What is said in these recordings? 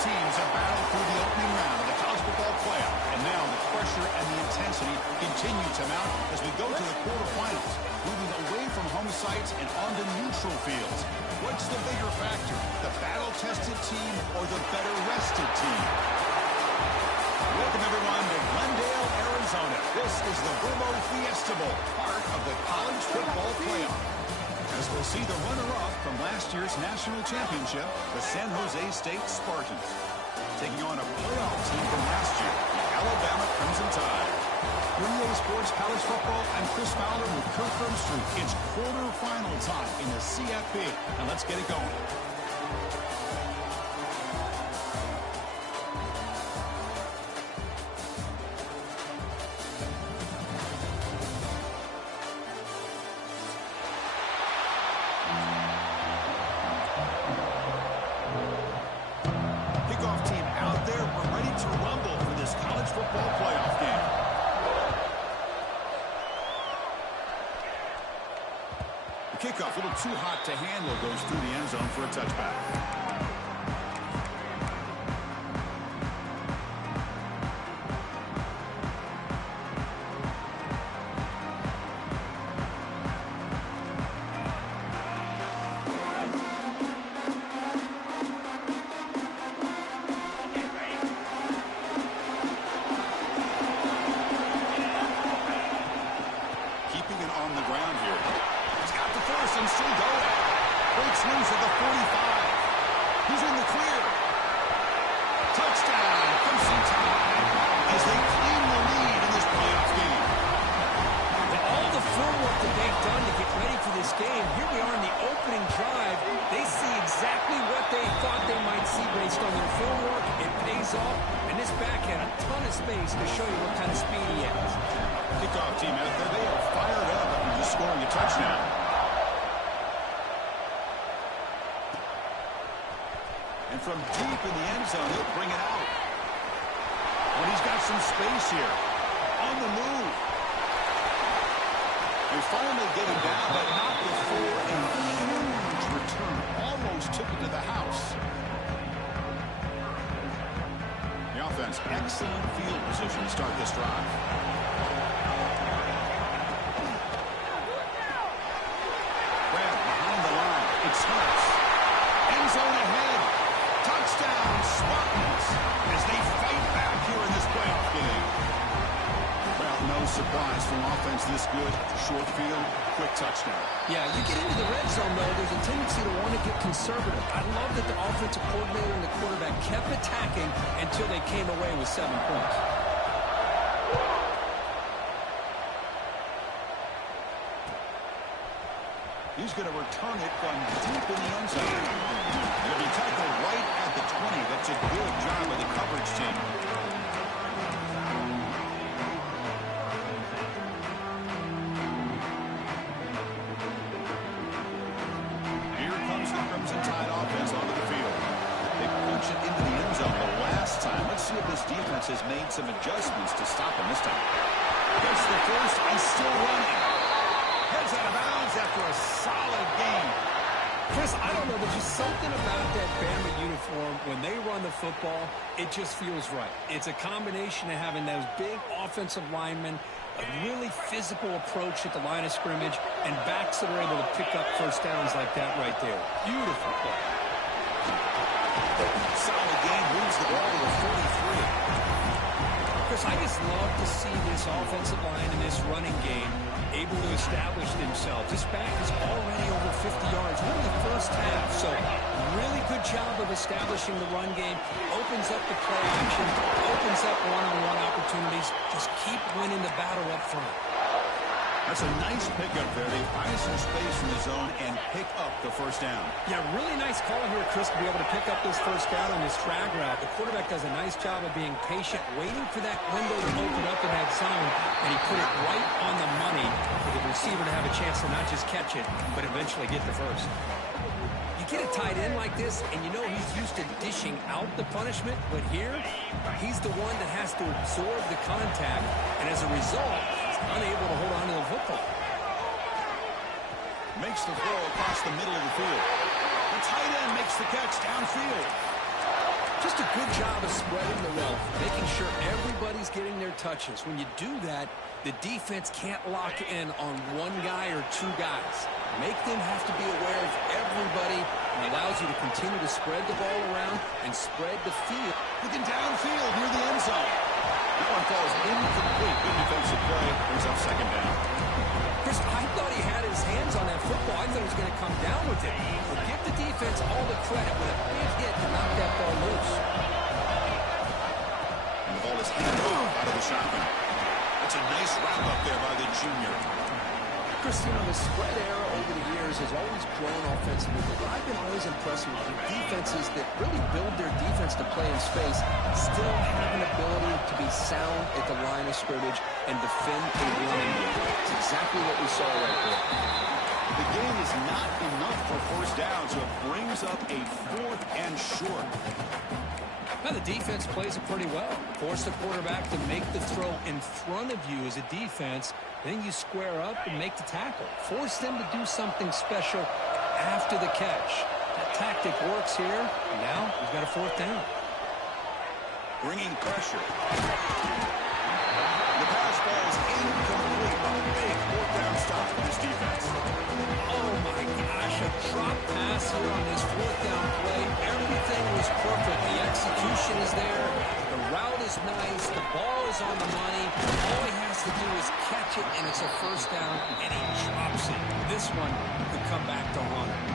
teams have battled through the opening round of the college football playoff, and now the pressure and the intensity continue to mount as we go to the quarterfinals, moving away from home sites and onto neutral fields. What's the bigger factor, the battle-tested team or the better-rested team? Welcome, everyone, to Glendale, Arizona. This is the Burbo Fiesta Bowl, part of the college football playoff. As we'll see the runner-up from last year's national championship, the San Jose State Spartans, taking on a playoff team from last year, the Alabama Crimson Tide. 3A Sports College Football, I'm Chris Fowler with Kirk Herbstreit. It's quarterfinal time in the CFP, and let's get it going. Kickoff, a little too hot to handle, goes through the end zone for a touchback. Keeping it on the ground here. And still going. Breaks loose at the 45. He's in the clear. Touchdown, Crimson Tide, as they claim the lead in this playoff game. With all the footwork that they've done to get ready for this game, here we are in the opening drive. They see exactly what they thought they might see based on their footwork. It pays off, and this back had a ton of space to show you what kind of speed he has. Kickoff team out there, they are fired up after just scoring a touchdown. And from deep in the end zone, he'll bring it out. When he's got some space here. On the move. They finally get him down, but not before a huge return. Almost took it to the house. The offense, excellent field position to start this drive. Grab behind the line. It's Hurts. End zone ahead. Touchdown, Spartans, as they fight back here in this playoff game. Well, no surprise from offense this good. Short field, quick touchdown. Yeah, you get into the red zone, though, there's a tendency to want to get conservative. I love that the offensive coordinator and the quarterback kept attacking until they came away with 7 points. He's going to return it from deep in the end zone. It'll be tackled right at the 20. That's a good job of the coverage team. Here comes the Crimson Tide offense onto the field. They punch it into the end zone the last time. Let's see if this defense has made some adjustments to stop him this time. Gets the first and still running. Heads out of bounds after a solid game. Chris, I don't know, there's just something about that Bama uniform. When they run the football, it just feels right. It's a combination of having those big offensive linemen, a really physical approach at the line of scrimmage, and backs that are able to pick up first downs like that right there. Beautiful play. Solid game, moves the ball to the 43. Chris, I just love to see this offensive line in this running game able to establish themselves. This back is already over 50 yards. We're in the first half, so really good job of establishing the run game. Opens up the play action, opens up one-on-one opportunities. Just keep winning the battle up front. That's a nice pickup there. They find some space in the zone and pick up the first down. Yeah, really nice call here, Chris, to be able to pick up this first down on this drag route. The quarterback does a nice job of being patient, waiting for that window to open up in that zone, and he put it right on the money for the receiver to have a chance to not just catch it, but eventually get the first. You get a tight end like this, and you know he's used to dishing out the punishment, but here, he's the one that has to absorb the contact, and as a result, unable to hold on to the football. Makes the throw across the middle of the field. The tight end makes the catch downfield. Just a good job of spreading the wealth, making sure everybody's getting their touches. When you do that, the defense can't lock in on one guy or two guys. Make them have to be aware of everybody, and allows you to continue to spread the ball around and spread the field. Looking downfield near the end zone. That one falls incomplete. Good defensive play. Brings up second down. Chris, I thought he had his hands on that football. I thought he was going to come down with it. But give the defense all the credit with a big hit to knock that ball loose. And the ball is handed off out of the shotgun. That's a nice wrap up there by the junior. Chris, you know, the spread era over the years has always grown offensively, but I've been always impressed with the defenses that really build their defense to play in space, still have an ability to be sound at the line of scrimmage and defend a running game. It's exactly what we saw right there. The game is not enough for first down, so it brings up a 4th and short. Now the defense plays it pretty well. Force the quarterback to make the throw in front of you as a defense. Then you square up and make the tackle. Force them to do something special after the catch. That tactic works here. Now we've got a 4th down. Bringing pressure. The pass ball is incomplete. A big 4th down stop for this defense. Oh my gosh, a drop pass here on this 4th down play. Everything was perfect. The execution is there. The route is nice. The ball is on the money. All he has to do is catch it, and it's a first down, and he drops it. This one could come back to haunt him.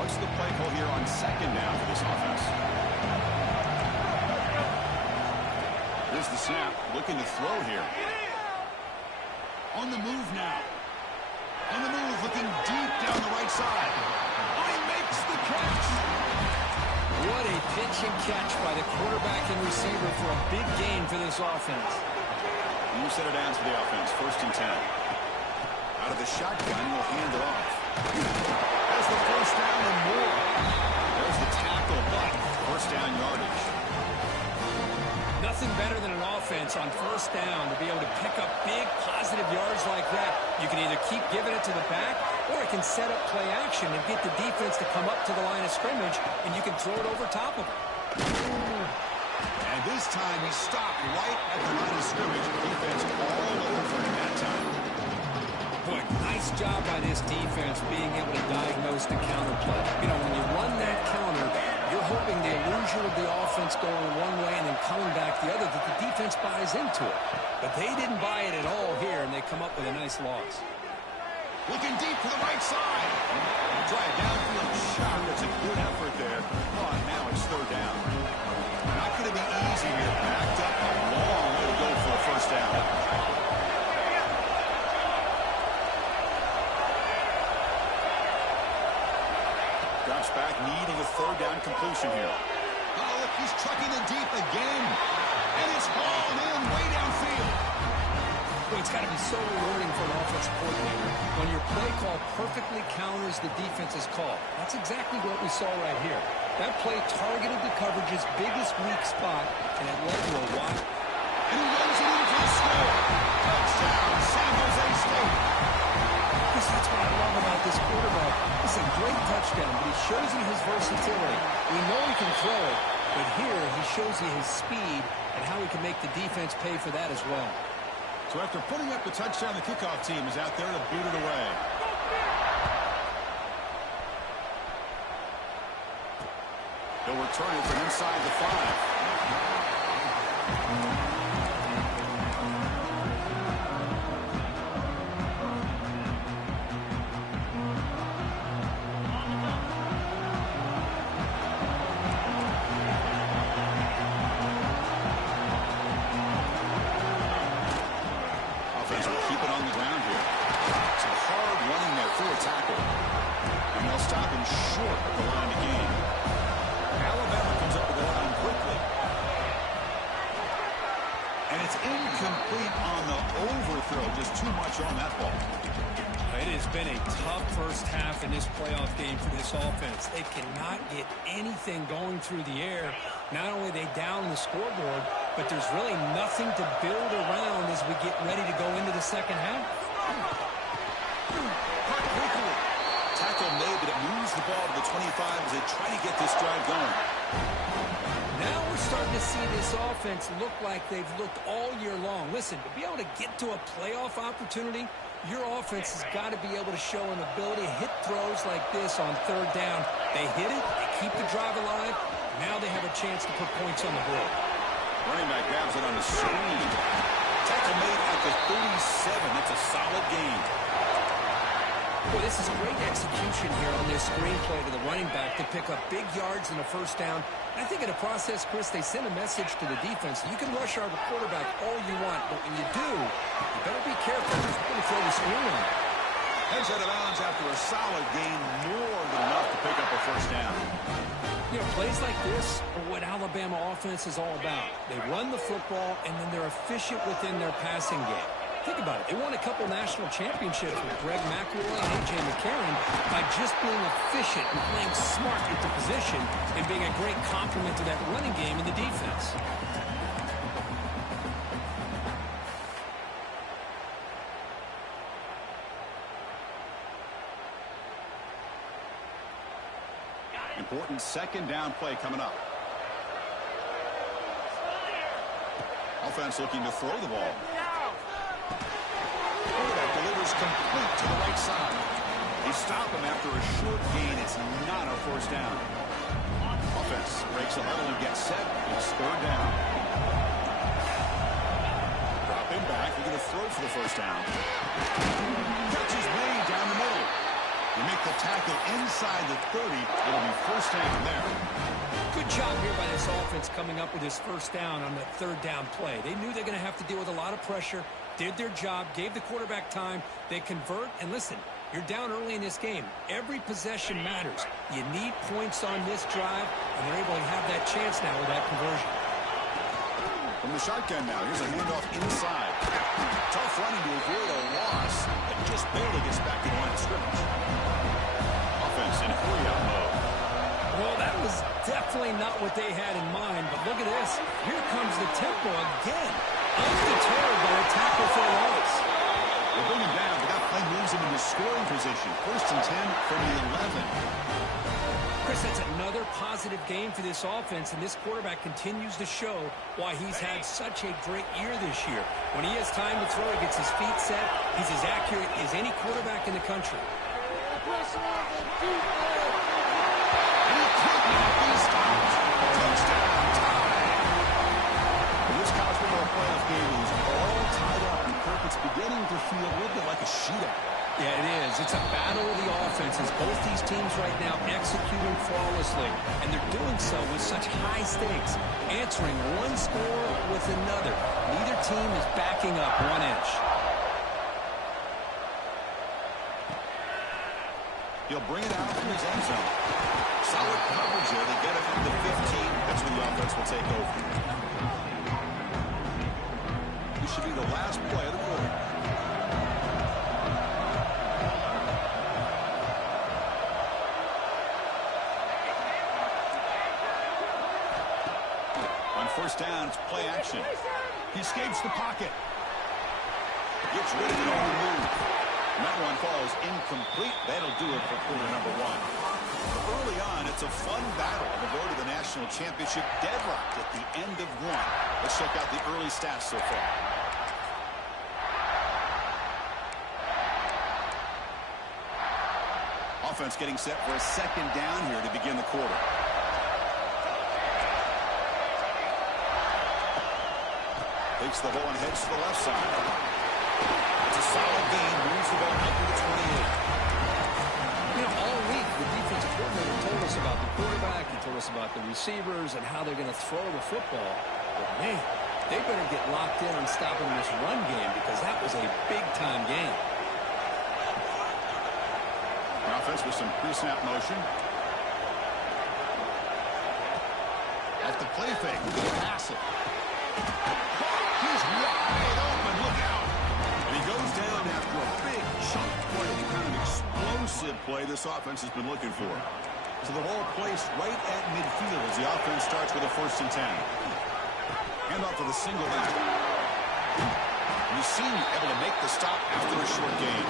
What's the play call here on second down for this offense? Here's the snap. Looking to throw here. On the move now. On the move, looking deep down the right side. Oh, he makes the catch. What a pitch and catch by the quarterback and receiver for a big gain for this offense. New set of downs for the offense. 1st and 10. Out of the shotgun, he'll hand it off. There's the first down and more. There's the tackle, but first down yardage. Nothing better than an offense on first down to be able to pick up big positive yards like that. You can either keep giving it to the back, or it can set up play action and get the defense to come up to the line of scrimmage, and you can throw it over top of it. And this time he stopped right at the line of scrimmage. The defense all over him that time. Boy, nice job by this defense being able to diagnose the counter play. You know, when you run that counter, you're hoping the illusion of the offense going one way and then coming back the other, that the defense buys into it. But they didn't buy it at all here, and they come up with a nice loss. Looking deep to the right side. Drive downfield shot. That's a good effort there. Oh, now it's 3rd down. Not going to be easy here. Backed up a long way to go for a first down. Drops back, needing a 3rd down completion here. Oh, look, he's trucking it deep again. And it's hauled in way downfield. Well, it's got to be so rewarding for an offensive coordinator when your play call perfectly counters the defense's call. That's exactly what we saw right here. That play targeted the coverage's biggest weak spot, and it led to a wide. And he runs it in for the score. Touchdown, San Jose State. Because that's what I love about this quarterback. It's a great touchdown, but he shows you his versatility. We know he can throw it, but here he shows you his speed and how he can make the defense pay for that as well. So after putting up the touchdown, the kickoff team is out there to boot it away. They'll return it from inside the 5. Short of the line to gain. Alabama comes up with the line quickly. And it's incomplete on the overthrow. Just too much on that ball. It has been a tough first half in this playoff game for this offense. They cannot get anything going through the air. Not only are they down the scoreboard, but there's really nothing to build around as we get ready to go into the second half. Tackle made, but it moves the ball to the 25 as they try to get this drive going. Now we're starting to see this offense look like they've looked all year long. Listen, to be able to get to a playoff opportunity, your offense has got to be able to show an ability to hit throws like this on third down. They hit it, they keep the drive alive. Now they have a chance to put points on the board. Running back grabs it on the screen. Tackle made at the 37. That's a solid gain. Boy, this is great execution here on this screenplay to the running back to pick up big yards and a first down. I think in the process, Chris, they send a message to the defense. You can rush our quarterback all you want, but when you do, you better be careful. You're going to throw the screen on. Heads out of bounds after a solid gain, more than enough to pick up a first down. You know, plays like this are what Alabama offense is all about. They run the football, and then they're efficient within their passing game. Think about it. They won a couple national championships with Greg McElroy and A.J. McCarron by just being efficient and playing smart at the position and being a great complement to that running game in the defense. Important second down play coming up. Offense looking to throw the ball. Quarterback delivers complete to the right side. They stop him after a short gain. It's not a first down. Offense breaks a huddle and gets set. It's third down. Drop him back. They're going to throw for the first down. Catch is made down the middle. They make the tackle inside the 30. It'll be first down there. Good job here by this offense coming up with this first down on that third down play. They knew they're going to have to deal with a lot of pressure, did their job, gave the quarterback time. They convert, and listen, you're down early in this game. Every possession matters. You need points on this drive, and they're able to have that chance now with that conversion. From the shotgun now, here's a handoff inside. Tough running to avoid a loss, and just barely gets back to the line of scrimmage. Offense in hurry-up mode. Well, that was definitely not what they had in mind, but look at this. Here comes the tempo again. Undeterred by a tackle for a loss. They bring him down, but that play moves him into scoring position. First and 10 from the 11. Chris, that's another positive game for this offense, and this quarterback continues to show why he's had such a great year this year. When he has time to throw, he gets his feet set. He's as accurate as any quarterback in the country. This college football playoff game is all tied up, and Kirk, it's beginning to feel a little bit like a shootout. Yeah, it is. It's a battle of the offenses. Both these teams right now executing flawlessly, and they're doing so with such high stakes, answering one score with another. Neither team is backing up 1 inch. He'll bring it out from his end zone. Solid coverage there. They get it from the 15. That's when the offense will take over. This should be the last play of the quarter. On first down, it's play action. He escapes the pocket. Gets rid of it on the move. And that one falls incomplete. That'll do it for quarter number one. Early on, it's a fun battle on the road to the national championship. Deadlocked at the end of one. Let's check out the early stats so far. Offense getting set for a second down here to begin the quarter. Takes the ball and heads to the left side. It's a solid gain. Moves the ball up to the 28. You know, all week, the defensive coordinator told us about the quarterback. He told us about the receivers and how they're going to throw the football. But, man, they better get locked in on stopping this run game because that was a big-time game. Offense with some pre-snap motion. Off the play fake. We're going to pass it. He's wide open. Look out. And he goes down after a big chunk play. The kind of explosive play this offense has been looking for. So the ball placed right at midfield as the offense starts with a 1st and 10. Hand off to the single left. You see able to make the stop after a short game.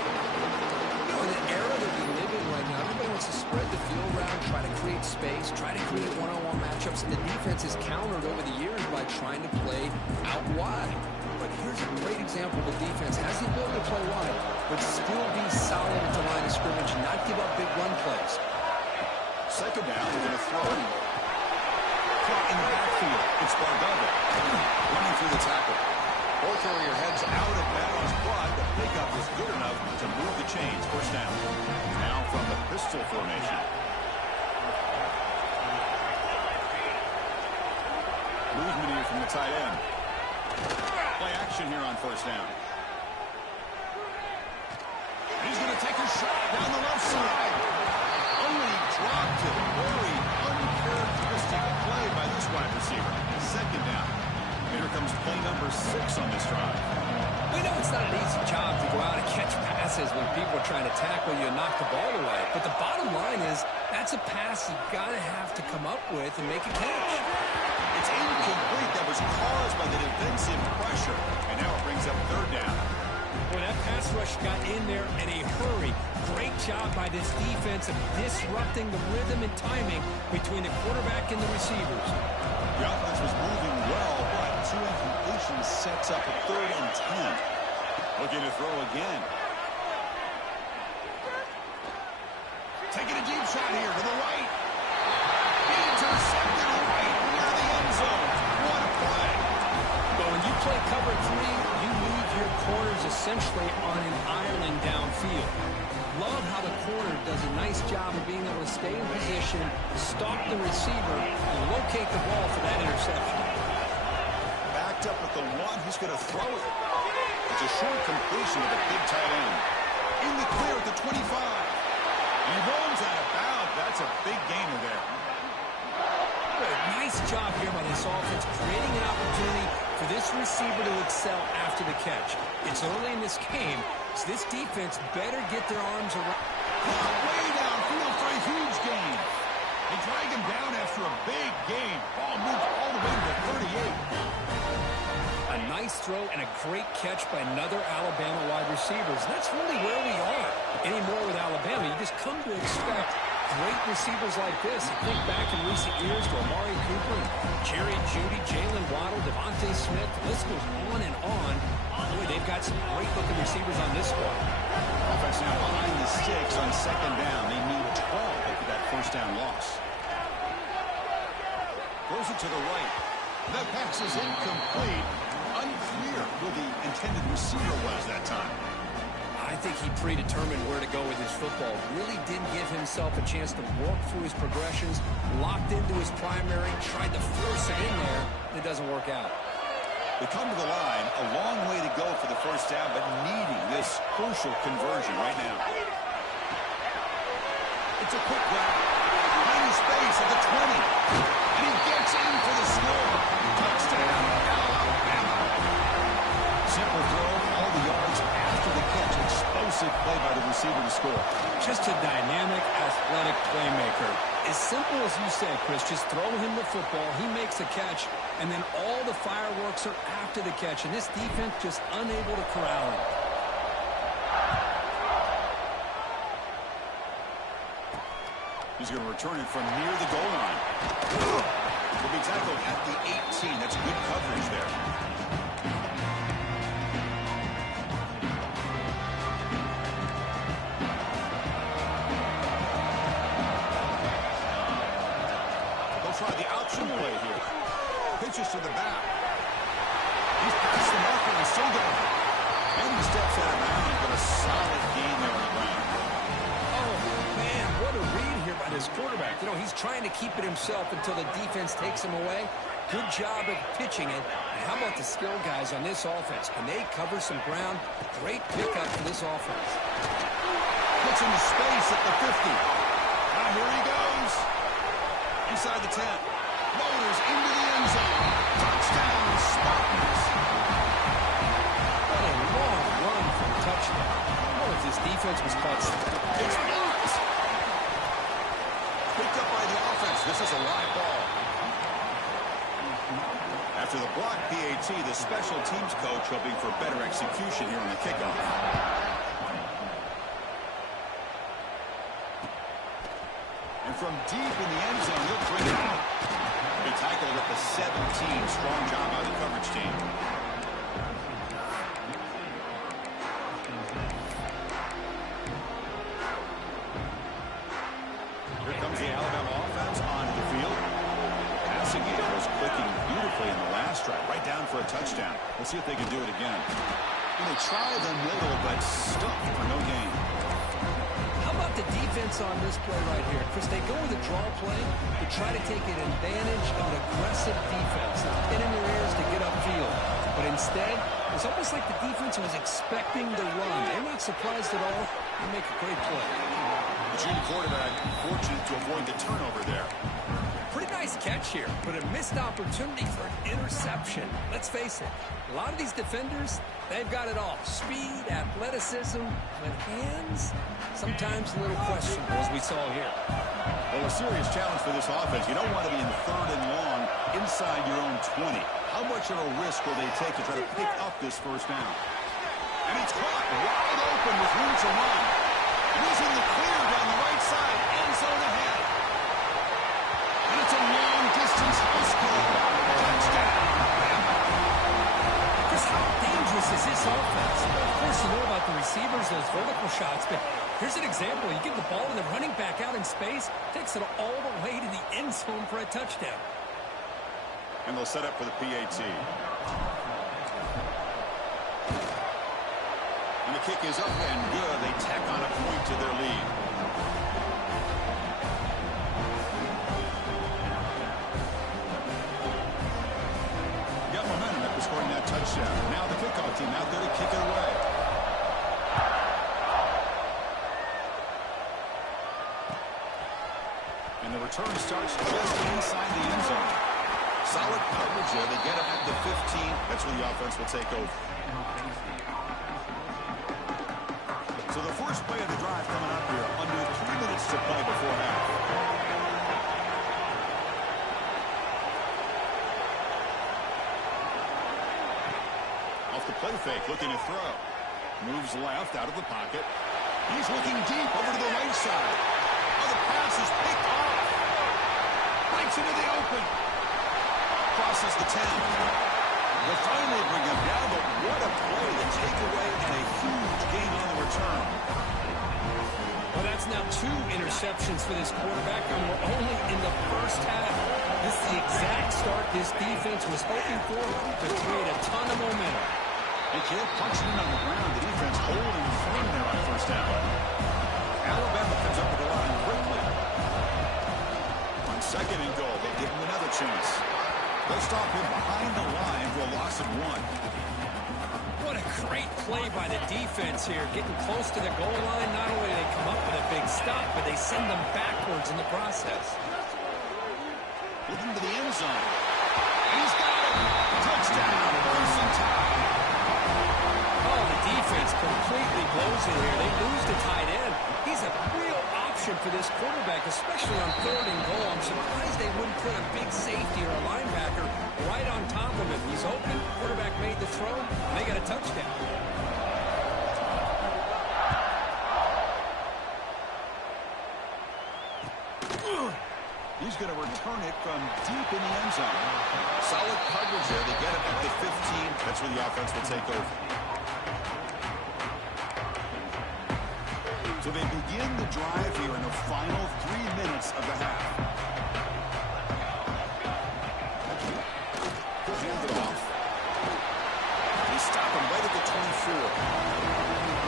You know, in the era that we live in right now, everybody wants to spread the feel around, try to create space, try to create one-on-one matchups, and the defense is countered over the years by trying to play out wide. But here's a great example of a defense has the ability to play wide, but still be solid at the line of scrimmage and not give up big run plays. Second down, they're going to throw it. Caught in the backfield. It's Bardava running through the tackle. Ball carrier heads out of bounds, but the pickup is good enough to move the chains. First down. Now from the pistol formation. Movement here from the tight end. Play action here on first down. And he's going to take a shot down the left side. Only dropped it. Very uncharacteristic play by this wide receiver. Second down. Here comes play number 6 on this drive. We know it's not an easy job to go out and catch passes when people are trying to tackle you and knock the ball away. But the bottom line is that's a pass you've got to have to come up with and make a catch. It's incomplete. That was caused by the defensive pressure. And now it brings up third down. Well, that pass rush got in there in a hurry. Great job by this defense of disrupting the rhythm and timing between the quarterback and the receivers. The offense was moving well, but 2 incompletions sets up a 3rd and 10. Looking to throw again. Taking a deep shot here to the right. Intercepted right near the end zone. What a play. But when you play cover 3, you leave your corners essentially on an island downfield. Love how the corner does a nice job of being able to stay in position, stalk the receiver, and locate the ball for that interception. Backed up with the 1, he's going to throw it. It's a short completion with a big tight end. In the clear at the 25. He rolls out of bounds. That's a big gainer there. Nice job here by this offense, creating an opportunity for this receiver to excel after the catch. It's early in this game, so this defense better get their arms around. Way downfield for a huge gain. They drag him down after a big gain. Ball moved all the way to the 38. A nice throw and a great catch by another Alabama wide receiver. And that's really where we are anymore with Alabama. You just come to expect great receivers like this. You think back in recent years to Amari Cooper, Jerry Jeudy, Jalen Waddle, Devontae Smith. The list goes on and on. Boy, they've got some great-looking receivers on this squad. Offense now behind the 6 on second down. They need 12 after that first down loss. Throws it to the right. That pass is incomplete. Unclear who the intended receiver was that time. I think he predetermined where to go with his football. Really didn't give himself a chance to work through his progressions, locked into his primary, tried to force it in there, and it doesn't work out. They come to the line, a long way to go for the first down, but needing this crucial conversion right now. It's a quick grab. Behind space at the 20. And he gets in for the score. Touchdown, Alabama. Simple throw, all the yards after the catch. Explosive play by the receiver to score. Just a dynamic, athletic playmaker. As simple as you said, Chris, just throw him the football, he makes a catch, and then all the fireworks are after the catch, and this defense just unable to corral him. He's going to return it from near the goal line. Will be tackled at the 18. That's good coverage there. Try the option play here. Pitches to the back. He's past the marker and still going. And he steps out of bounds, but a solid gain there on the ground. Oh, man, what a read here by this quarterback. You know, he's trying to keep it himself until the defense takes him away. Good job at pitching it. And how about the skill guys on this offense? Can they cover some ground? Great pickup for this offense. Puts into space at the 50. Now here he goes. Inside the 10. Motors into the end zone. Touchdown, Spartans. What a long run for a touchdown. Well, if this defense was caught. It's blocked. Picked up by the offense. This is a live ball. After the block PAT, the special teams coach hoping for better execution here on the kickoff. from deep in the end zone. He'll bring it out. He tackled at the 17. Strong job by the coverage team. Here comes the Alabama offense onto the field. Passing game was clicking beautifully in the last drive. Right down for a touchdown. Let's see if they can do it again. And they try the middle, but stuffed for no gain. How about the defense on this play right here? Chris, they go with a draw play to try to take an advantage of an aggressive defense. Get in your ears to get upfield. But instead, it's almost like the defense was expecting the run. They're not surprised at all. They make a great play. The junior quarterback fortunate to avoid the turnover there. Pretty nice catch here, but a missed opportunity for an interception. Let's face it, a lot of these defenders, they've got it all. Speed, athleticism, but hands, sometimes a little questionable, as we saw here. Well, a serious challenge for this offense. You don't want to be in 3rd and long inside your own 20. How much of a risk will they take to try to pick up this first down? And it's caught wide open with room to run. And he's in the clear down the right side, end zone ahead. And it's a long-distance high school touchdown. Chris, how dangerous is this offense? Well, of course, you know about the receivers, those vertical shots, but here's an example. You give the ball to the running back out in space, takes it all the way to the end zone for a touchdown. And they'll set up for the PAT. And the kick is up and good. They tack on a point to their lead. Got momentum after scoring that touchdown. Now the kickoff team out there to kick it away. And the return starts just inside the end zone. Solid coverage there. They get up at the 15. That's where the offense will take over. So the first play of the drive coming up here. Under 3 minutes to play before half. Off the play fake, looking to throw. Moves left out of the pocket. He's looking deep over to the right side. Oh, the pass is picked off. Breaks into the open. Crosses the 10. They'll finally bring him down, but what a play. The takeaway and a huge gain on the return. Well, that's now 2 interceptions for this quarterback, and we're only in the first half. This is the exact start this defense was hoping for to create a ton of momentum. They can't punch it in on the ground. The defense holding firm there on first down. Alabama comes up with the line quickly. On 2nd and goal, they give him another chance. They'll stop him behind the line for a loss of 1. What a great play by the defense here. Getting close to the goal line, not only do they come up with a big stop, but they send them backwards in the process. Looking to the end zone. And he's got it. Touchdown, first and tie. Oh, the defense completely blows it here. They lose to tight end. He's a real option for this quarterback, especially on 3rd and goal. I'm surprised they wouldn't put a big safety or a linebacker right on top of him. He's open. Quarterback made the throw, and they got a touchdown. He's going to return it from deep in the end zone. Solid coverage there. They get it at the 15. That's where the offense will take over. So they begin the drive here in the final 3 minutes of the half. Hand it off. They stop him right at the 24.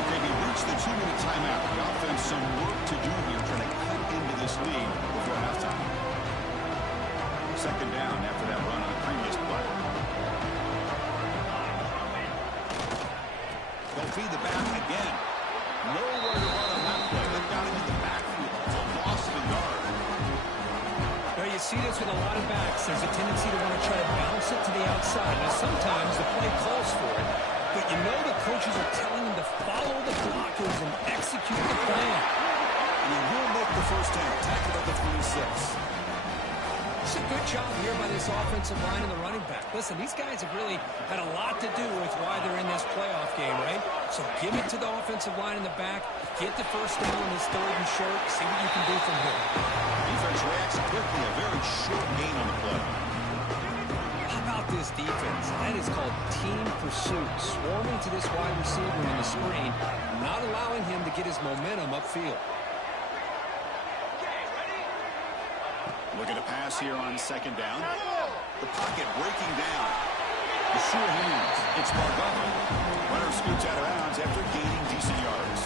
Okay, we reached the 2-minute timeout. The offense some work to do here trying to cut into this lead before halftime. 2nd down after that run on the previous play. They'll feed the back again. Nowhere to run on that play. They've got him in the backfield. It's a loss of a yard. Now you see this with a lot of backs. There's a tendency to want to try to bounce it to the outside. Now sometimes the play calls for it, but you know the coaches are telling them to follow the blockers and execute the plan. And he will make the first down. Tackled at the 26. Just a good job here by this offensive line and the running back. Listen, these guys have really had a lot to do with why they're in this playoff game, right? So give it to the offensive line in the back. Get the first down on this third and short. See what you can do from here. Defense reacts quickly. A very short gain on the play. How about this defense? That is called team pursuit. Swarming to this wide receiver on the screen, not allowing him to get his momentum upfield. Looking to pass here on second down. The pocket breaking down. The sure hands. It's Bargava. Runner scoots out of bounds after gaining decent yards.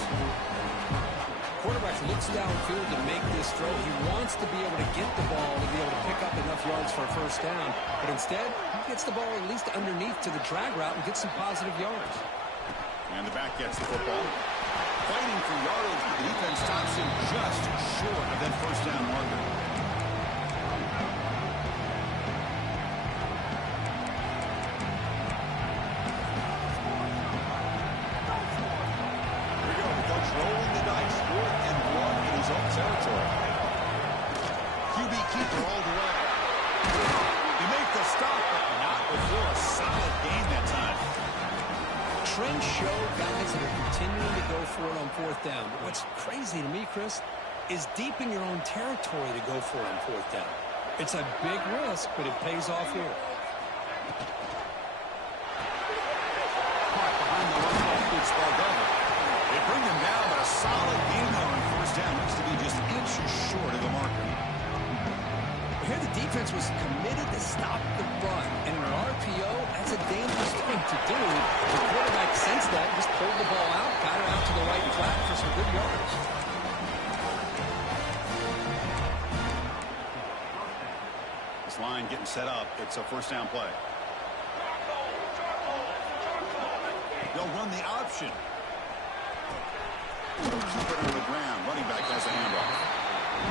Quarterback looks downfield to make this throw. He wants to be able to get the ball to be able to pick up enough yards for a first down. But instead, he gets the ball at least underneath to the drag route and gets some positive yards. And the back gets the football. Fighting for yardage, the defense stops him just short of that first down marker. Rolling the dice, 4th and 1 in his own territory. QB keeper all the way. He made the stop, but not before a solid gain that time. Trends show guys that are continuing to go for it on 4th down. But what's crazy to me, Chris, is deep in your own territory to go for it on 4th down. It's a big risk, but it pays off here. Caught behind the line, it's Bargava. They bring him down, but a solid gain there on first down. Looks to be just inches short of the marker. Here the defense was committed to stop the run. And in an RPO, that's a dangerous thing to do. The quarterback sensed that, just pulled the ball out, got it out to the right flat for some good yards. This line getting set up. It's a first down play. They'll run the option. Keep it on the ground. Running back has a handoff.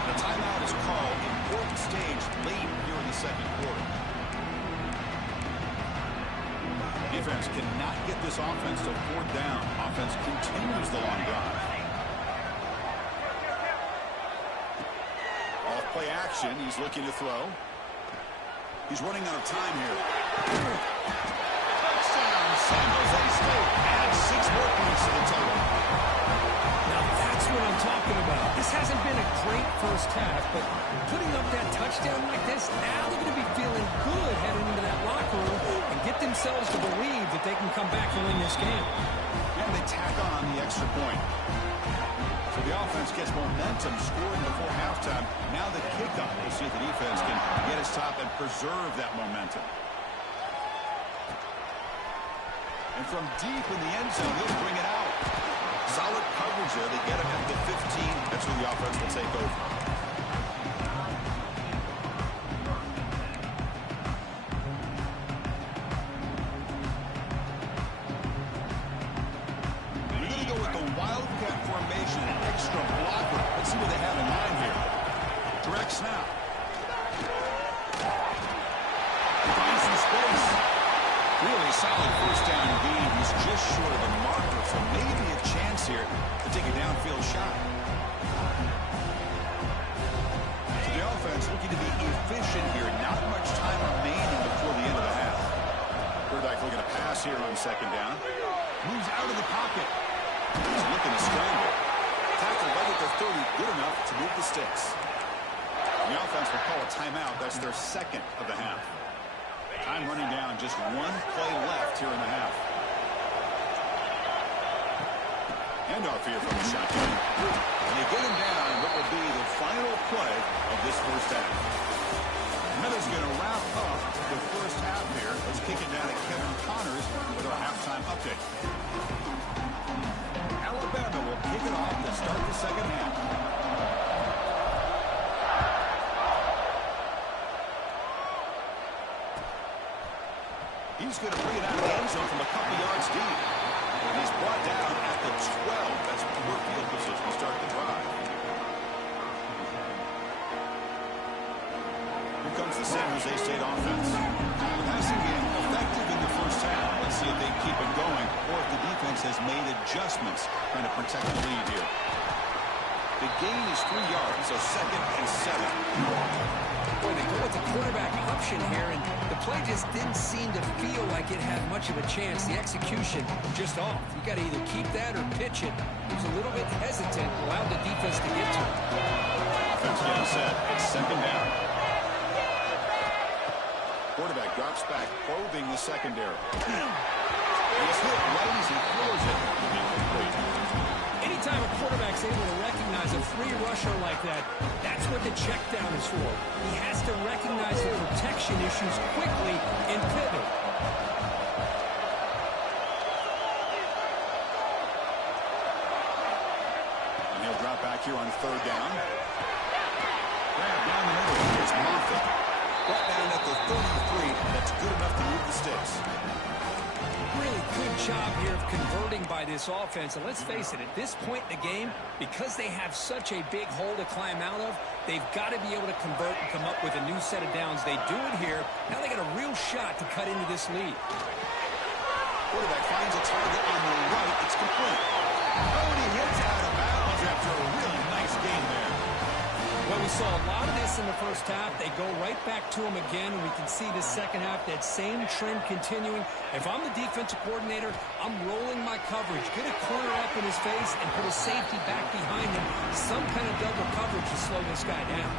The timeout is called. Important stage late here in the second quarter. Defense cannot get this offense to 4th down. Offense continues the long drive. Off play action. He's looking to throw. He's running out of time here. Touchdown, San Jose State. Adds 6 more points to the total. Now that's what I'm talking about. This hasn't been a great first half, but putting up that touchdown like this, now they're going to be feeling good heading into that locker room and get themselves to believe that they can come back and win this game. And they tack on the extra point. So the offense gets momentum scoring before halftime. Now the kickoff. We'll see if the defense can get a stop and preserve that momentum. And from deep in the end zone, he'll bring it out. Solid coverage there. They get him at the 15. That's where the offense will take over. We're going to go with the Wildcat formation, an extra blocker. Let's see what they have in mind here. Direct snap. Finds some space. Really solid first down gain. He's just short of the marker, so maybe a chance here to take a downfield shot. So the offense looking to be efficient here. Not much time remaining before the end of the half. Quarterback looking to pass here on second down. Moves out of the pocket. He's looking to scramble. Tackle right at the 30, good enough to move the sticks. The offense will call a timeout. That's their second of the half. Time running down, just 1 play left here in the half. Handoff here from the shotgun. And they get him down what will be the final play of this first half. And that is going to wrap up the first half here. Let's kick it down to Kevin Connors with our halftime update. Alabama will kick it off to start the second half. He's going to bring it out of the end zone from a couple yards deep. And he's brought down at the 12. That's poor field position to start the drive. Here comes the San Jose State offense. The passing game effective in the first half. Let's see if they keep it going or if the defense has made adjustments trying to protect the lead here. The gain is 3 yards, so 2nd and 7. Boy, they go with the quarterback option here, and the play just didn't seem to feel like it had much of a chance. The execution just off. You got to either keep that or pitch it. It was a little bit hesitant, allowed the defense to get to it. Offense getting set. It's 2nd down. Quarterback drops back, probing the secondary. He's hit right as he throws it. Incomplete. Anytime a quarterback's able to recognize a free rusher like that, that's what the check down is for. He has to recognize the protection issues quickly and pivot. And he'll drop back here on 3rd down. Grab down the middle. Here's Moffitt. Brought down at the 33. That's good enough to move the sticks. Really good job here of converting by this offense. And let's face it, at this point in the game, because they have such a big hole to climb out of, they've got to be able to convert and come up with a new set of downs. They do it here. Now they got a real shot to cut into this lead. Quarterback finds a target on the right. It's complete. Oh, and he hits out of bounds after a really nice game there. Well, we saw a lot of this in the first half. They go right back to him again, and we can see the second half, that same trend continuing. If I'm the defensive coordinator, I'm rolling my coverage. Get a corner up in his face and put a safety back behind him. Some kind of double coverage to slow this guy down.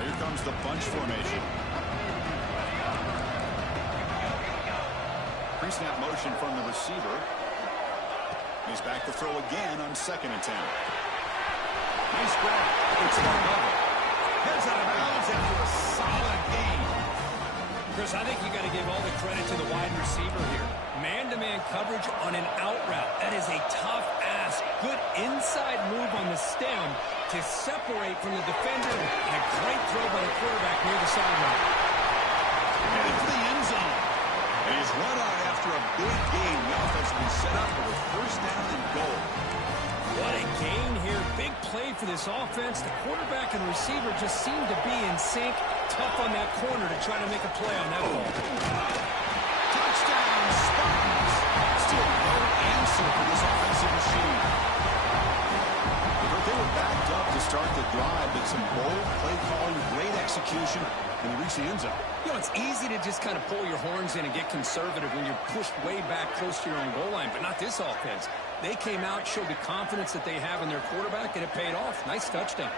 Here comes the bunch formation. Pre-snap motion from the receiver. He's back to throw again on 2nd and 10. Nice grab. It's the level. Heads out of bounds after a solid gain. Chris, I think you got to give all the credit to the wide receiver here. Man-to-man coverage on an out route. That is a tough ask. Good inside move on the stem to separate from the defender. And a great throw by the quarterback near the sideline. Headed to the end zone. And he's run out after a big gain. The offense has been set up for a 1st down and goal. What a gain here. Big play for this offense. The quarterback and receiver just seem to be in sync. Tough on that corner to try to make a play on that ball. Touchdown, Spartans. Still no answer for this offensive machine. But they were backed up to start the drive, but some bold play calling, great execution, and they reached the end zone. You know, it's easy to just kind of pull your horns in and get conservative when you're pushed way back close to your own goal line, but not this offense. They came out, showed the confidence that they have in their quarterback, and it paid off. Nice touchdown.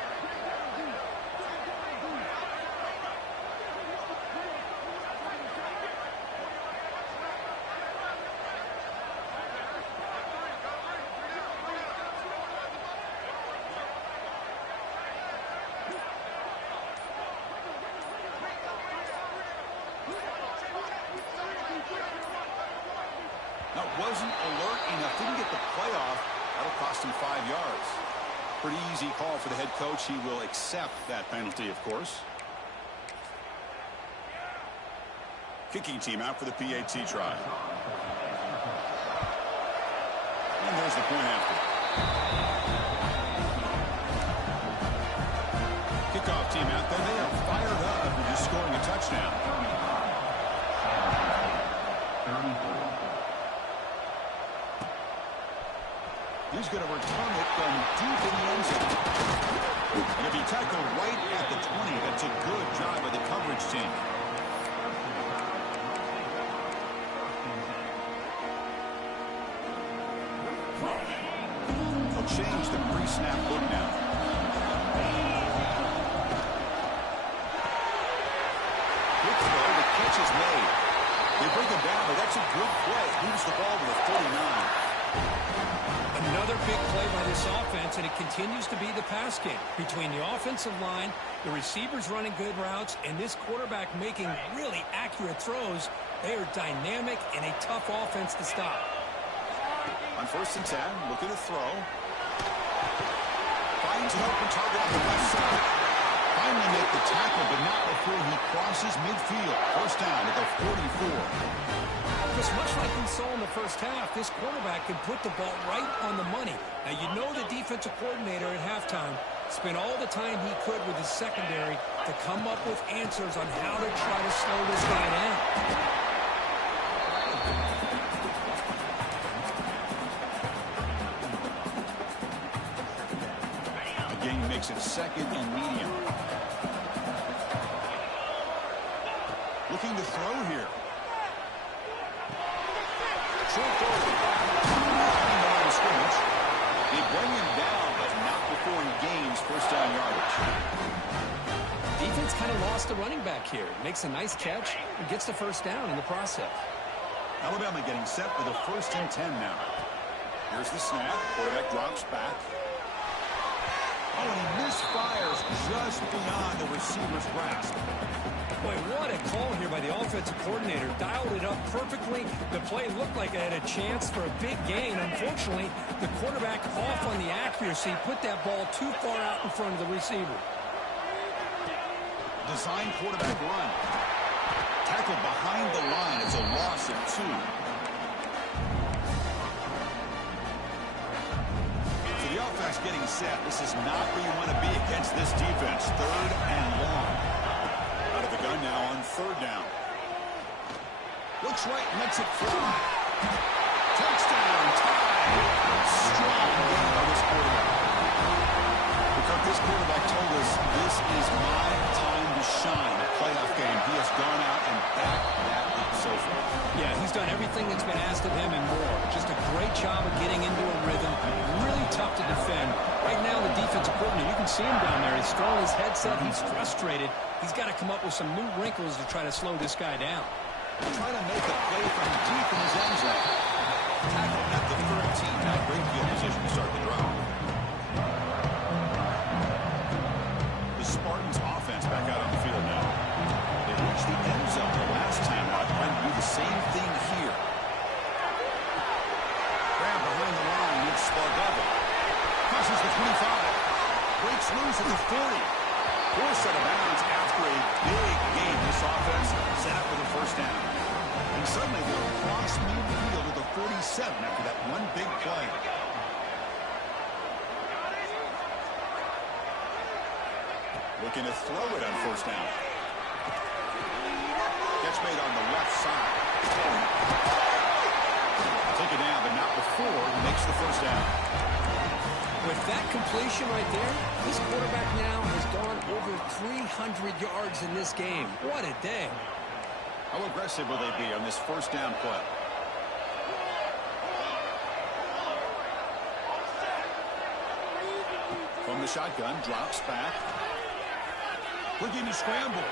That wasn't alert enough. Didn't get the play off. That'll cost him 5 yards. Pretty easy call for the head coach. He will accept that penalty, of course. Kicking team out for the PAT try. And there's the point after. Kickoff team out there. They are fired up after just scoring a touchdown. He's going to return it from deep in the end zone. And if he tackled right at the 20, that's a good job by the coverage team. They'll change the pre-snap look now. Good throw. The catch is made. They bring him down, but that's a good play. Moves the ball to the 49. Another big play by this offense, and it continues to be the pass game. Between the offensive line, the receivers running good routes, and this quarterback making really accurate throws, they are dynamic and a tough offense to stop. On 1st and 10, looking to throw. Finds an open target on the left side. Finally make the tackle, but not before he crosses midfield. 1st down at the 44. Just much like we saw in the first half, this quarterback can put the ball right on the money. Now, you know the defensive coordinator at halftime spent all the time he could with his secondary to come up with answers on how to try to slow this guy down. The gain makes it 2nd and medium. Looking to throw here. Short throw to the back. Behind the line of scrimmage. They bring him down, but not before he gains first down yardage. Defense kind of lost the running back here. Makes a nice catch and gets the first down in the process. Alabama getting set for the 1st and 10 now. Here's the snap. Quarterback drops back. Oh, and he misfires just beyond the receiver's grasp. Boy, what a call here by the offensive coordinator. Dialed it up perfectly. The play looked like it had a chance for a big gain. Unfortunately, the quarterback off on the accuracy, put that ball too far out in front of the receiver. Design quarterback run. Tackled behind the line. It's a loss of 2. So the offense getting set. This is not where you want to be against this defense. 3rd and long. Out of the gun now on 3rd down. Looks right, lets it fly. Touchdown, tie. Strong game by this quarterback. Because this quarterback told us this is my time to shine. A playoff game. He has gone out and backed that up so far. Yeah, he's done everything that's been asked of him and more. Just a great job of getting into a rhythm. Really tough to defend. Right now, the defensive coordinator, you can see him down there. He's throwing his headset. He's frustrated. He's got to come up with some new wrinkles to try to slow this guy down. Trying to make a play from deep in his end zone. Tackle at the 13. Now great field position to start the drive. The Spartans offense back out on the field now. They reached the end zone the last time out. Trying to do the same thing here. Grab behind the line. It's Spargava. Crosses the 25. Breaks loose at the 40. Forced out of bounds after a big game. This offense set up with a first down. And suddenly they're across midfield at the 47 after that one big play. Looking to throw it on first down. Catch made on the left side. Take it down, but not before he makes the first down. With that completion right there, this quarterback now has gone over 300 yards in this game. What a day. How aggressive will they be on this first down play? From the shotgun, drops back. Looking to scramble.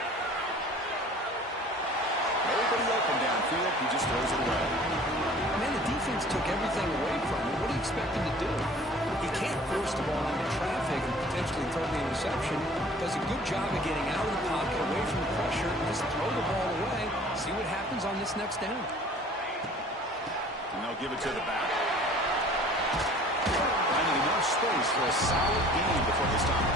Nobody open downfield. He just throws it away. Man, the defense took everything away from him. What do you expect him to do? He can't force the ball into traffic and potentially throw the interception. Does a good job of getting out of the pocket, away from the pressure, just throw the ball away. See what happens on this next down. And they'll give it to the back. Finding enough space for a solid gain before they stop.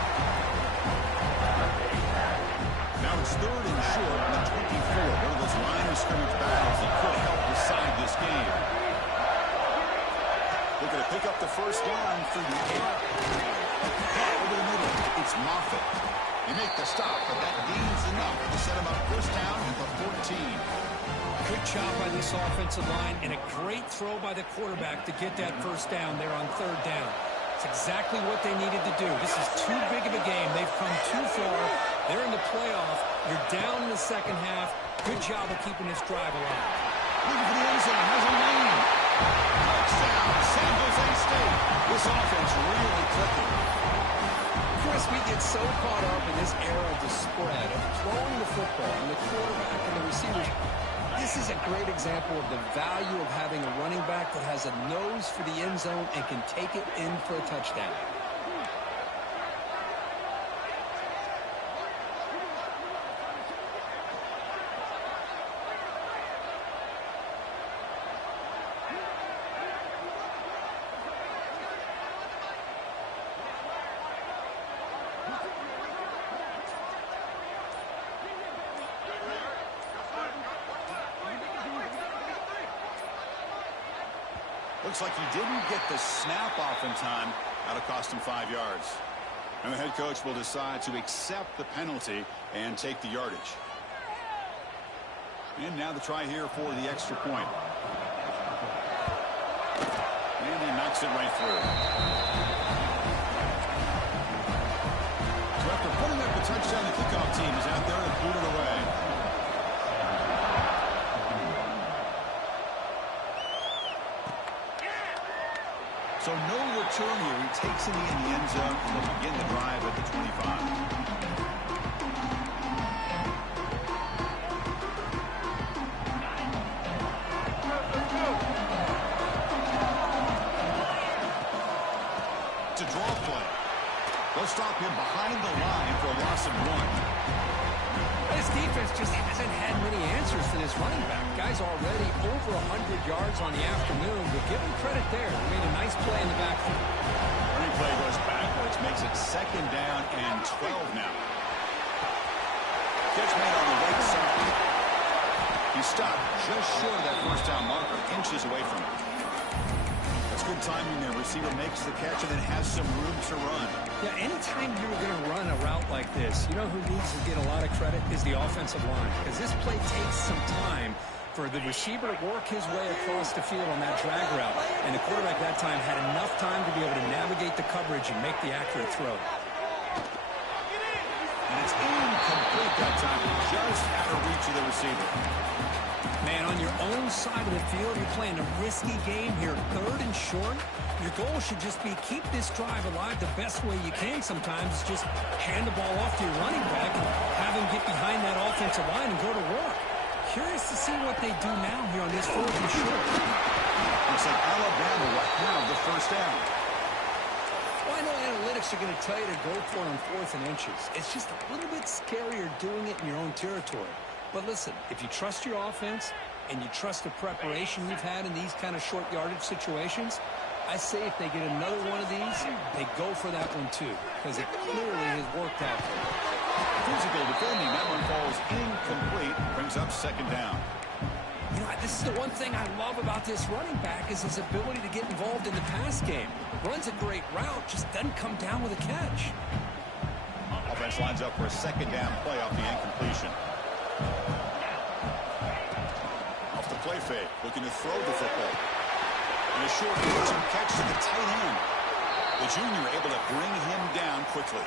Now it's 3rd and short on the 24. One of those line of scrimmage battles that could help decide this game. Looking to pick up the first down through the air. Over the middle, it's Moffitt. They make the stop, but that gains enough to set him up first down at the 14. Good job by this offensive line and a great throw by the quarterback to get that first down there on 3rd down. It's exactly what they needed to do. This is too big of a game. They've come too far. They're in the playoff. You're down in the second half. Good job of keeping this drive alive. Looking for the end zone. Has a lane. Touchdown, San Jose State. This offense really clicking. Chris, we get so caught up in this era of the spread, of throwing the football, and the quarterback and the receivers. This is a great example of the value of having a running back that has a nose for the end zone and can take it in for a touchdown. Looks like he didn't get the snap off in time. That'll cost him 5 yards. And the head coach will decide to accept the penalty and take the yardage. And now the try here for the extra point. And he knocks it right through. So after putting up a touchdown, the kickoff team is out there and boot it away. So no return here. He takes it in the end zone and will begin the drive at the 25. To draw play. They'll stop him behind the line for a loss of 1. This defense just hasn't had many answers for this running back. Guy's already over 100 yards on the afternoon, but give him credit there. He made a nice play in the backfield. Running play goes backwards, makes it 2nd down and 12 now. Catch made on the right side. He stopped just short of that first down marker, inches away from it. That's good timing there. Receiver makes the catch and then has some room to run. Yeah, anytime you're going to run a route like this, you know who needs to get a lot of credit is the offensive line. Because this play takes some time for the receiver to work his way across the field on that drag route. And the quarterback that time had enough time to be able to navigate the coverage and make the accurate throw. And it's incomplete that time. Just out of reach of the receiver. Man, on your own side of the field, you're playing a risky game here. 3rd and short. Your goal should just be keep this drive alive the best way you can sometimes. Is just hand the ball off to your running back and have him get behind that offensive line and go to work. Curious to see what they do now here on this 4th and short. Looks like Alabama will have the first down. Well, I know analytics are going to tell you to go for it on 4th and inches. It's just a little bit scarier doing it in your own territory. But listen, if you trust your offense and you trust the preparation you've had in these kind of short yardage situations, I say if they get another one of these, they go for that one too, because it clearly has worked out for them. Physical defending. That one falls incomplete. Brings up 2nd down. You know, this is the one thing I love about this running back is his ability to get involved in the pass game. Runs a great route, just doesn't come down with a catch. Offense lines up for a 2nd down play off the incompletion. Off the play fake, looking to throw the football. And a short catch to the tight end. The junior able to bring him down quickly.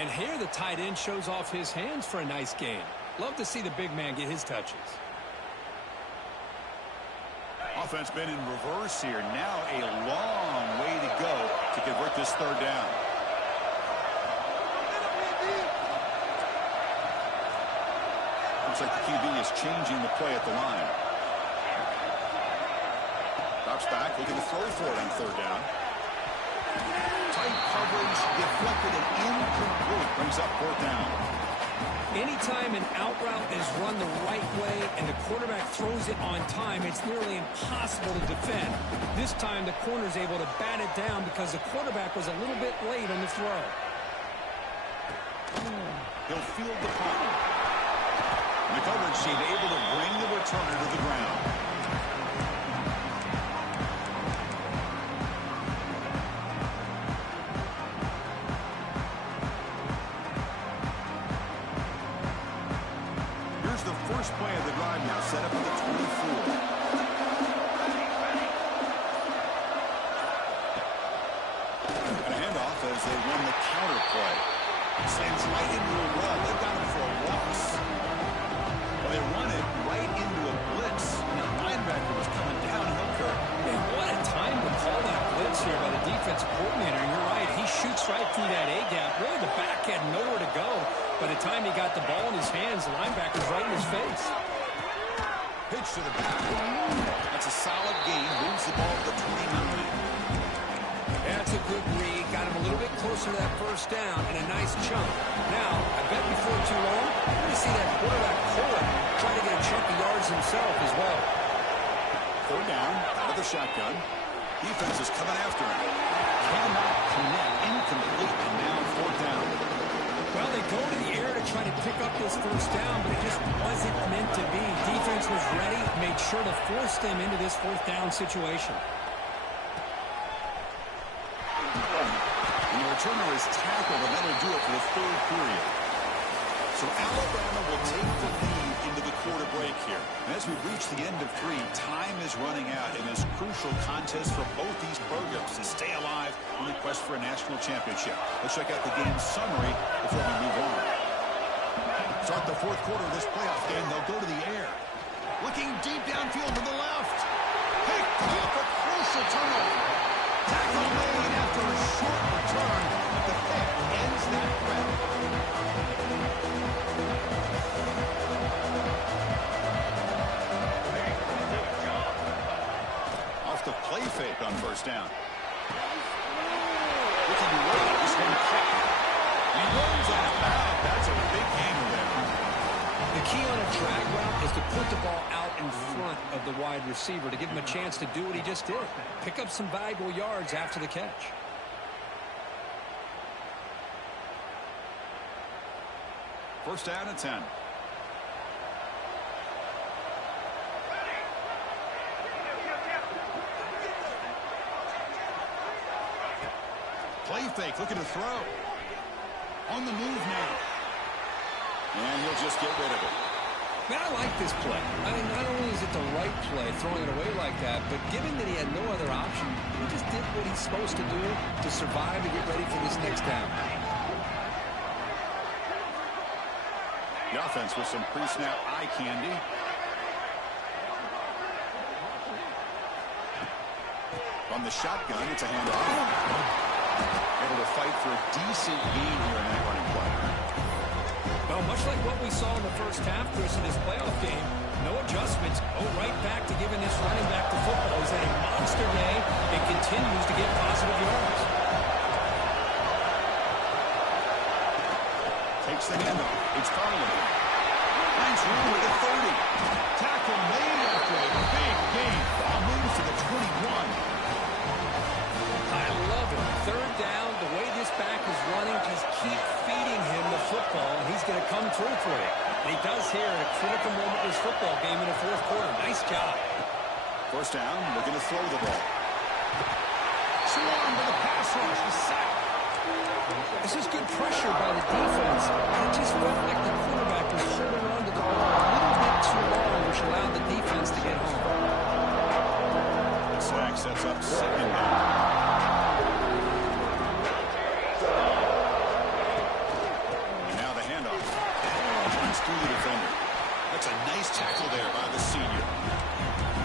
And here the tight end shows off his hands for a nice game. Love to see the big man get his touches. Offense been in reverse here. Now a long way to go to convert this 3rd down. Looks like the QB is changing the play at the line. Drops back, looking to throw for it on 3rd down. Tight coverage, deflected and incomplete. Brings up 4th down. Anytime an out route is run the right way and the quarterback throws it on time, it's nearly impossible to defend. This time the corner's able to bat it down because the quarterback was a little bit late on the throw. He'll field the punt. And the coverage team able to bring the returner to the ground. Here's the first play of the drive now, set up at the 24. And a handoff as they run the counter play. Sends right into a run. They've got him for a loss. Well, they run it right into a blitz. And the linebacker was coming downhill, Kirk. Man, what a time to call that blitz here by the defensive coordinator. And you're right, he shoots right through that A-gap. Really, the back had nowhere to go. By the time he got the ball in his hands, the linebacker's right in his face. Pitch to the back. That's a solid gain. Moves the ball to the 29. That's a good read. Got him a little bit closer to that first down and a nice chunk. Now, I bet before too long, we're going to see that quarterback pull it, try to get a chunk of yards himself as well. 4th down, out of the shotgun. Defense is coming after him. Cannot connect. Incomplete. And now 4th down. Well, they go to the air to try to pick up this first down, but it just wasn't meant to be. Defense was ready, made sure to force them into this 4th down situation. And the returner is tackled, and that'll do it for the 3rd period. So Alabama will take the lead into the quarter break reached the end of 3. Time is running out in this crucial contest for both these programs to stay alive in the quest for a national championship. Let's check out the game summary before we move on. Start the fourth quarter of this playoff game. They'll go to the air. Looking deep downfield to the left. Picked off a crucial turnover. Tackle made after a short return, but the pick ends that threat. Off the play fake on first down. Looking to roll this one quick. He runs out of bounds. That's a big gainer there. The key on a drag route is to put the ball out in front of the wide receiver to give him a chance to do what he just did. Pick up some valuable yards after the catch. First down and 10. Play fake, looking to throw. On the move now. And he'll just get rid of it. Man, I like this play. I mean, not only is it the right play, throwing it away like that, but given that he had no other option, he just did what he's supposed to do to survive and get ready for this next down. The offense with some pre-snap eye candy. On the shotgun, it's a handoff. Able to fight for a decent gain here in that running play. Well, much like what we saw in the first half, Chris, in this playoff game, no adjustments. Go right back to giving this running back the football. He's had a monster day and continues to get positive yards. Takes the handoff. It's Farley. Finds room with the 30. Tackle made after a big gain. Ball moves to the 21. I love it. Third down, the way this back is running, just keep feeding him the football, and he's going to come through for you. And he does here at a critical moment in this football game in the fourth quarter. Nice job. First down, looking to throw the ball. Swarm to the pass rush, the sack. This is good pressure by the defense, and it just felt like the quarterback was holding on to the ball a little bit too long, which allowed the defense to get home. Sack sets up second down. Through the defender. That's a nice tackle there by the senior.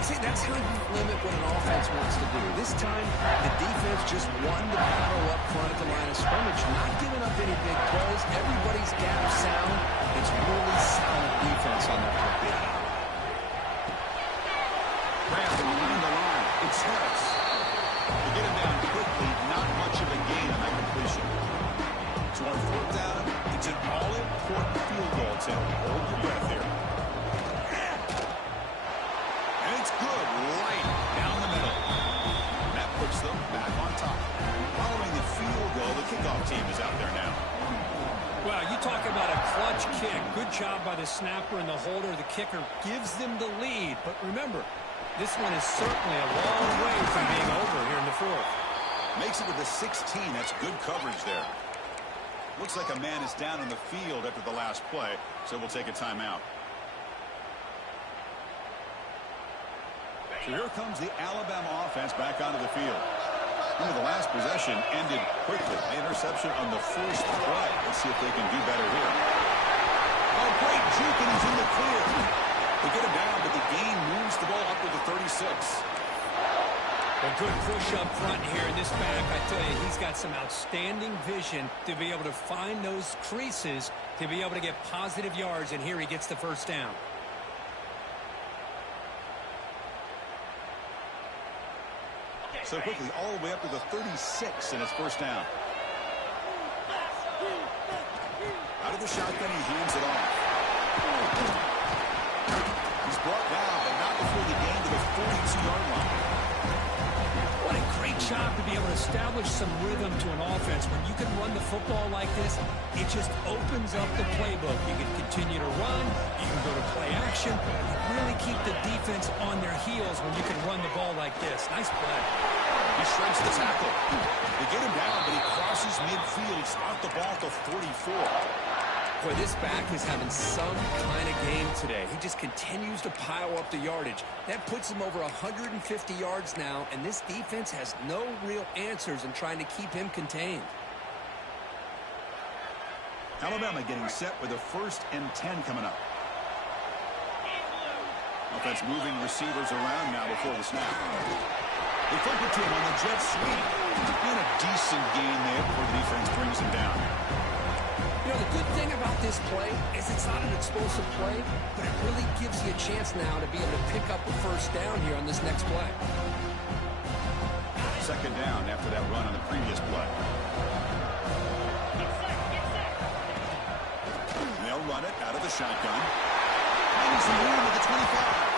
See, that's how you limit what an offense wants to do. This time, the defense just won the battle up front at the line of scrimmage, not giving up any big plays. Everybody's gap sound. It's really solid defense on that play. Grab and behind the line. It's Harris. To get him down quickly, not much of a gain on that completion. So on fourth down, it's an all-important field goal attempt. Hold your breath here. And it's good, right down the middle. That puts them back on top. Following the field goal, the kickoff team is out there now. Well, you talk about a clutch kick. Good job by the snapper and the holder. The kicker gives them the lead. But remember, this one is certainly a long way from being over here in the fourth. Makes it to the 16. That's good coverage there. Looks like a man is down on the field after the last play, so we'll take a timeout. So here comes the Alabama offense back onto the field. The last possession ended quickly. The interception on the first play. Let's see if they can do better here. Oh, great juke, and he's in the clear. They get him down, but the gain moves the ball up to the 36. A good push up front here in this back. I tell you, he's got some outstanding vision to be able to find those creases, to be able to get positive yards, and here he gets the first down. So quickly, all the way up to the 36 in his first down. Out of the shotgun, he hands it off. He's brought down, but not before the gain to the 42-yard line. What a great job to be able to establish some rhythm to an offense. When you can run the football like this, it just opens up the playbook. You can continue to run, you can go to play action, you really keep the defense on their heels when you can run the ball like this. Nice play. He shreds the tackle. They get him down, but he crosses midfield, out the ball to 44. Boy, this back is having some kind of game today. He just continues to pile up the yardage. That puts him over 150 yards now, and this defense has no real answers in trying to keep him contained. Alabama getting set with a 1st and 10 coming up. Offense moving receivers around now before the snap. They flip it to him on the jet sweep. And a decent gain there before the defense brings him down. You know, the good thing about this play is it's not an explosive play, but it really gives you a chance now to be able to pick up a 1st down here on this next play. 2nd down after that run on the previous play. They'll run it out of the shotgun. Finding some room at the 25.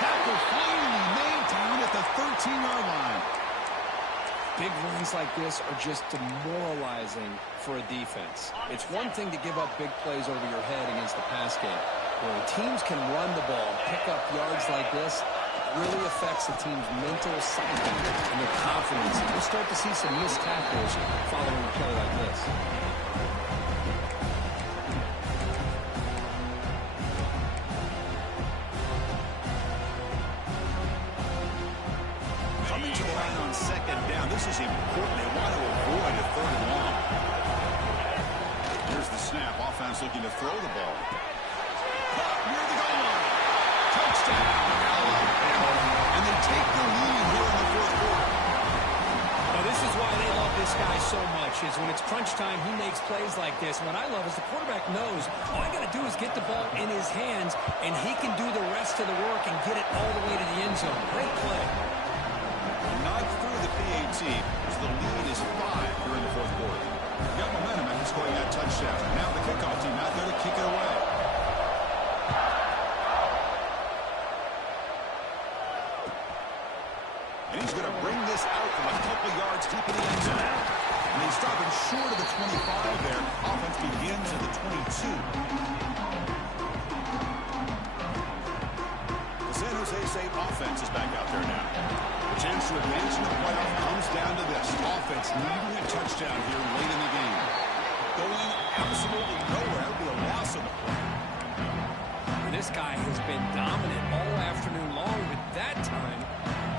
Tackle finally made down at the 13-yard line. Big runs like this are just demoralizing for a defense. It's one thing to give up big plays over your head against the pass game. When teams can run the ball and pick up yards like this, it really affects the team's mental psyche and their confidence. You'll start to see some missed tackles following a play like this. This is important. They want to avoid a 3rd and long. Here's the snap. Offense looking to throw the ball. Caught near the goal line. Touchdown, Alabama. And they take the lead here in the 4th quarter. Now, this is why they love this guy so much, is when it's crunch time, he makes plays like this. And what I love is the quarterback knows all I got to do is get the ball in his hands, and he can do the rest of the work and get it all the way to the end zone. Great play. Not through the PAT, as the lead is 5 here in the 4th quarter. Got momentum after scoring that touchdown. Now the kickoff team out there to kick it away. And he's going to bring this out from a couple yards deep in the end zone. And they stop him short of the 25 there. Offense begins at the 22. The San Jose State offense is back out there now. The chance to advance in the playoff comes down to this. Offense needing a touchdown here late in the game. Going absolutely nowhere. That would be a loss of the play. This guy has been dominant all afternoon long, but that time,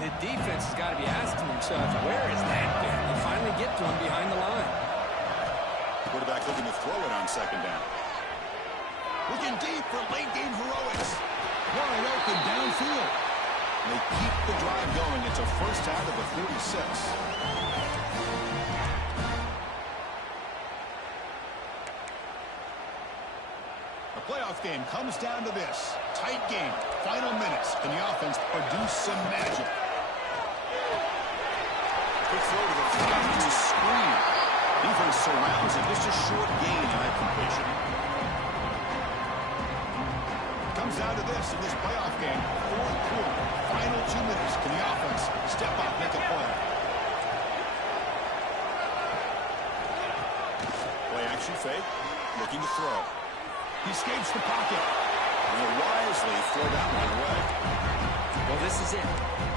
the defense has got to be asking themselves, where is that been? They finally get to him behind the line. Quarterback looking to throw it on 2nd down. Looking deep for late game heroics. Wide open downfield. They keep the drive going. It's a 1st out of the 46. The playoff game comes down to this. Tight game. Final minutes. Can the offense produce some magic? Quick throw to the flat. It's a screen. Defense surrounds it. Just a short gain on that completion. Comes down to this in this playoff game. 4th quarter. Final 2 minutes. Can the offense step up, make a play? Play action fake. Looking to throw. He escapes the pocket. And will wisely throw that one away. Well, this is it.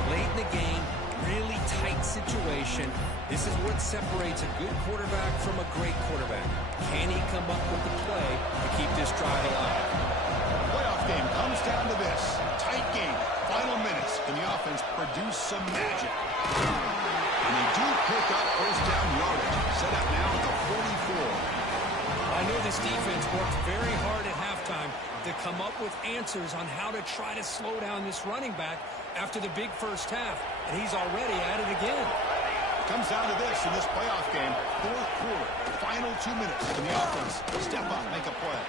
Late in the game, really tight situation. This is what separates a good quarterback from a great quarterback. Can he come up with the play to keep this drive alive? Playoff game comes down to this. Tight game. Final minutes. Can the offense produce some magic? And they do pick up 1st down yardage. Set up now at the 44. I know this defense worked very hard at halftime to come up with answers on how to try to slow down this running back after the big 1st half. And he's already at it again. Comes down to this in this playoff game. 4th quarter. Final 2 minutes. Can the offense step up, make a play?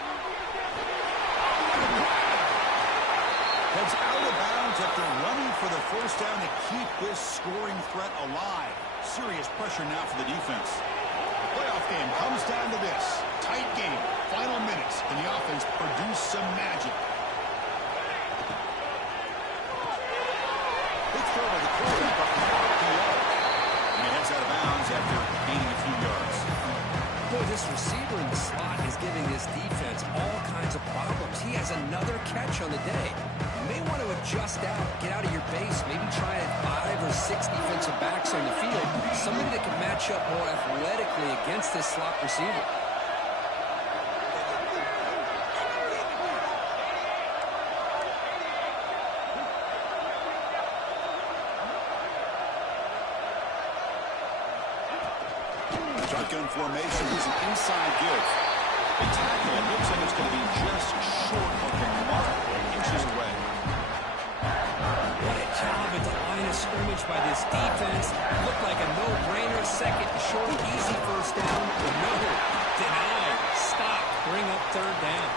Heads out of bounds after running for the 1st down to keep this scoring threat alive. Serious pressure now for the defense. The playoff game comes down to this. Tight game. Final minutes. Can the offense produce some magic? Big throw by the quarterback up the RPO. And he heads out of bounds after gaining a few yards. Boy, this receiver in the slot is giving this defense all kinds of problems. He has another catch on the day. You may want to adjust out, get out of your base, maybe try 5 or 6 defensive backs on the field. Somebody that can match up more athletically against this slot receiver. shotgun formation. He's an inside give. The tackle, it looks like it's going to be just short of the mark, inches away. What a job at the line of scrimmage by this defense. Looked like a no-brainer. Second and short, easy first down. No, denied, stop, bring up third down.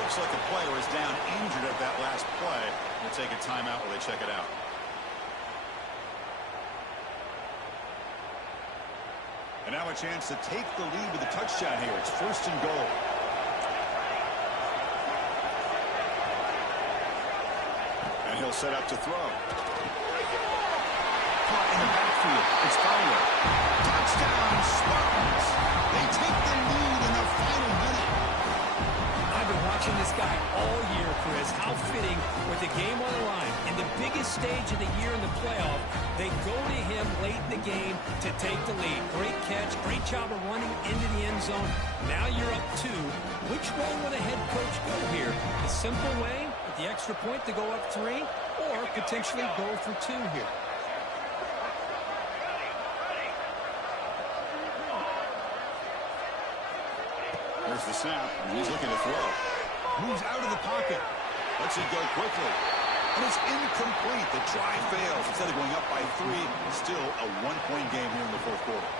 Looks like a player is down injured at that last play. We'll take a timeout while they check it out. And now a chance to take the lead with a touchdown here. It's 1st and goal. And he'll set up to throw. Caught in the backfield. It's Fowler. Touchdown, Spartans. They take the lead in the final minute. I've been watching this guy all year, Chris. How fitting with the game on the line. In the biggest stage of the year in the playoff, they go to him late in the game to take the lead. Great catch, great job of running into the end zone. Now you're up 2. Which way will the head coach go here? The simple way, with the extra point to go up 3, or potentially go for 2 here? There's the snap, and he's looking to throw. Moves out of the pocket. Lets it go quickly. And it's incomplete. The try fails. Instead of going up by 3, still a 1-point game here in the 4th quarter.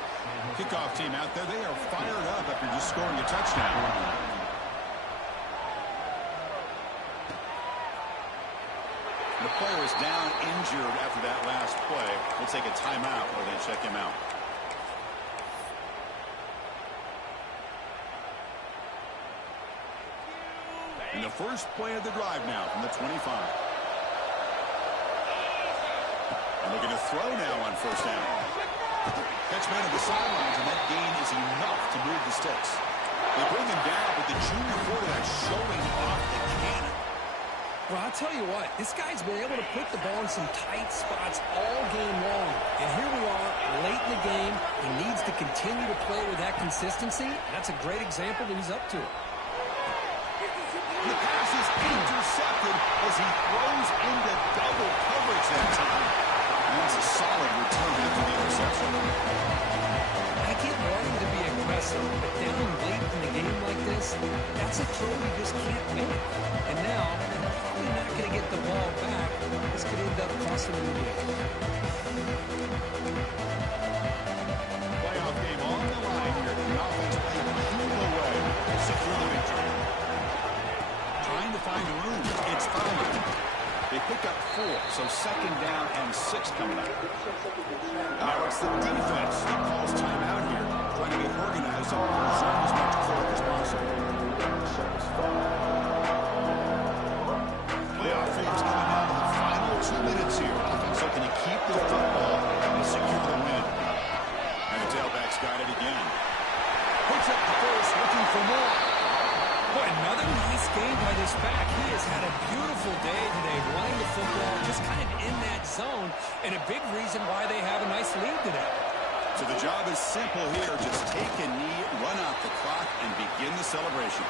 Kickoff team out there, they are fired up after just scoring a touchdown. The player is down injured after that last play. We'll take a timeout while they check him out. And the first play of the drive now from the 25. And looking to throw now on 1st down. Catch man at the sidelines, and that gain is enough to move the sticks. They bring him down, but the junior quarterback showing off the cannon. Well, I'll tell you what, this guy's been able to put the ball in some tight spots all game long. And here we are, late in the game. He needs to continue to play with that consistency. That's a great example that he's up to it. The pass is intercepted as he throws into double coverage that time. And that's a solid return after the interception. I get wanting to be aggressive, but down late in the game like this, that's a throw you just can't make. And now, they're probably not going to get the ball back. This could end up costing them the game. Playoff game on the line here. The offense playing through the way to secure the victory. Trying to find room. It's Fowler. They pick up 4, so 2nd down and 6 coming up. Now it's the defense that calls timeout here, trying to get organized and preserve as much clock as possible. Playoff games coming down to the final 2 minutes here. Offense looking to keep the football and secure the win. And the tailback's got it again. Puts up the first, looking for more. Boy, another nice game by this back. He has had a beautiful day today running the football, just kind of in that zone, and a big reason why they have a nice lead today. So the job is simple here. Just take a knee, run out the clock, and begin the celebration.